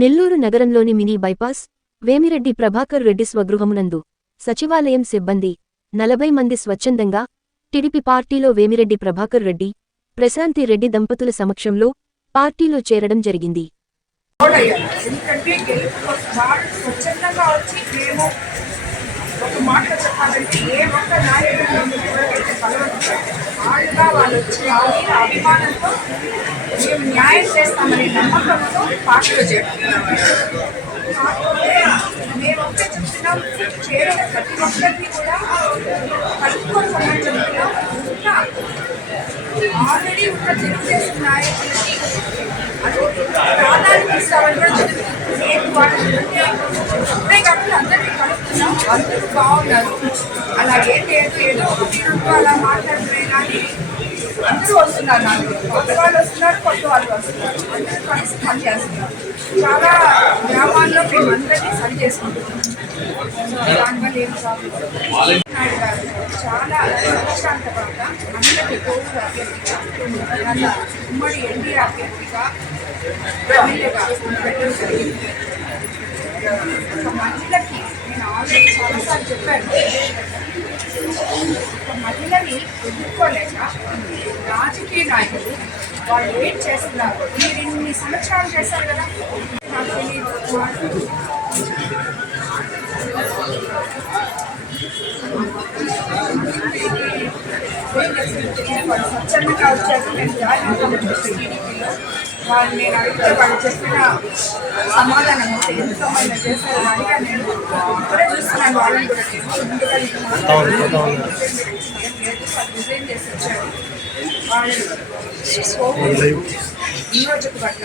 నెల్లూరు నగరంలోని mini bypass Vemireddy Prabhakar Reddy స్వగృహమునందు సచివాలయం సిబ్బంది నలభై మంది స్వచ్ఛందంగా టిడిపి పార్టీలో వేమిరెడ్డి ప్రభాకర్ రెడ్డి ప్రశాంతి రెడ్డి దంపతుల సమక్షంలో పార్టీలో చేరడం జరిగింది. చెప్పాలంటే ఏ ఒక్క నాయకుడు వాళ్ళుగా వాళ్ళు వచ్చి అభిమానంతో మేము న్యాయం చేస్తామనే నమ్మకం ఫాస్ట్గా చేరుతున్నాం మేము చెప్తున్నాం ప్రతి ఒక్కరిని కూడా కలుపుకోవాలని చెప్తున్నాం ఇంకా ఆల్రెడీ ఉన్న తెలుగుదేశం నాయకులకి అది ప్రాధాన్యత ఇస్తామని కూడా చెప్తున్నాం నేను వాళ్ళకి అంటే అందరినీ కలుపుతున్నాం. అందరూ బాగున్నారు. అలాగే లేదు ఏదో ఒక అలా మాట్లాడుతున్నాయి కానీ అందరూ వస్తున్నారు నాకు. కొత్త వాళ్ళు వస్తున్నారు కొత్త వాళ్ళు వస్తున్నారు. అందరూ కలిసి పని చేస్తున్నారు. చాలా గ్రామాల్లో మేము అందరినీ సరి చేసుకుంటున్నాం దానివల్ల ఏం ప్రాబ్లం చాలా ప్రశాంతపరంగా అందరికీ కోవిడ్ అభ్యర్థిగా ఉమ్మడి ఎన్డీ అభ్యర్థిగా ఎమ్మెల్యేగా పెట్టడం జరిగింది. ఒక మహిళకి ఆల్రెడీ చాలాసార్లు చెప్పాను మహిళని ఎదుర్కోలేక రాజకీయ నాయకులు వాళ్ళు ఏం చేస్తున్నారు మీరు ఇన్ని సంవత్సరాలు చేశారు కదా నాకు తెలియదు వాళ్ళు స్వచ్ఛందంగా వచ్చారు నేను జాయిన్ టీడీపీలో వాళ్ళు నేను అడిగితే వాళ్ళు చెప్పిన సమాధానం ఎంతో మంది చేశారు అడిగా నేను నియోజకవర్గ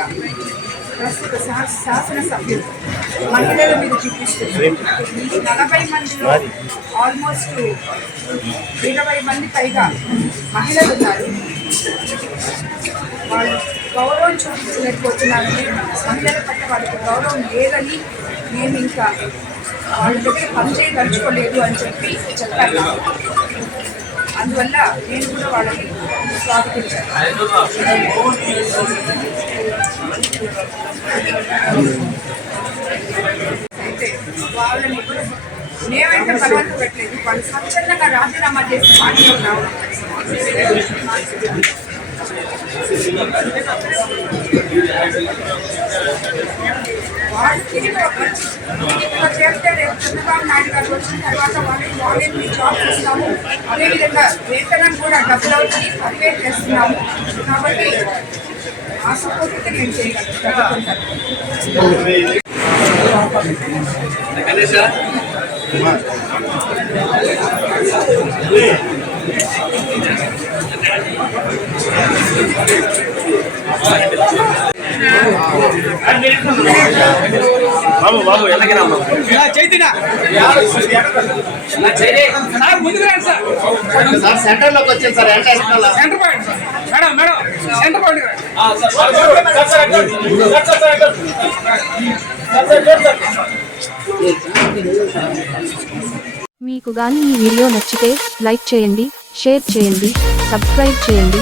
ప్రస్తుత శా- శాసనసభ్యులు మహిళల మీద చూపిస్తుంది నలభై మందిలో ఆల్మోస్ట్ ఇరవై మంది పైగా మహిళలు ఉన్నారు వాళ్ళు గౌరవం చూపించలేకపోతున్నారని మహిళల పట్ల వాళ్ళకి గౌరవం లేదని మేము ఇంకా వాళ్ళ దగ్గర పనిచేయదలుచుకోలేదు అని చెప్పి చెప్పాను అందువల్ల నేను కూడా వాళ్ళని స్వాగతించాను. అయితే వాళ్ళని కూడా మేమైతే బలవంత పెట్టలేదు. వాళ్ళు స్వచ్ఛందంగా రాజీనామా చేసి పార్టీలో రావడం చేస్తే రేపు చంద్రబాబు నాయుడు గారు వచ్చిన తర్వాత వాళ్ళకి వాళ్ళే జాబ్ ఇస్తాము అదేవిధంగా వేతనం కూడా డబ్బులు అవుతుంది పదివేలు చేస్తున్నాము కాబట్టి ఆ సపోర్ట్ నేను బాబు బాబు ఎలాగే రామ్మా చైతన్య సార్ ముందుకు రండి సార్ సార్ సెంటర్లోకి sir centre point sir madam madam centre point రండి. మీకు గాని ఈ వీడియో నచ్చితే లైక్ చేయండి షేర్ చేయండి సబ్స్క్రైబ్ చేయండి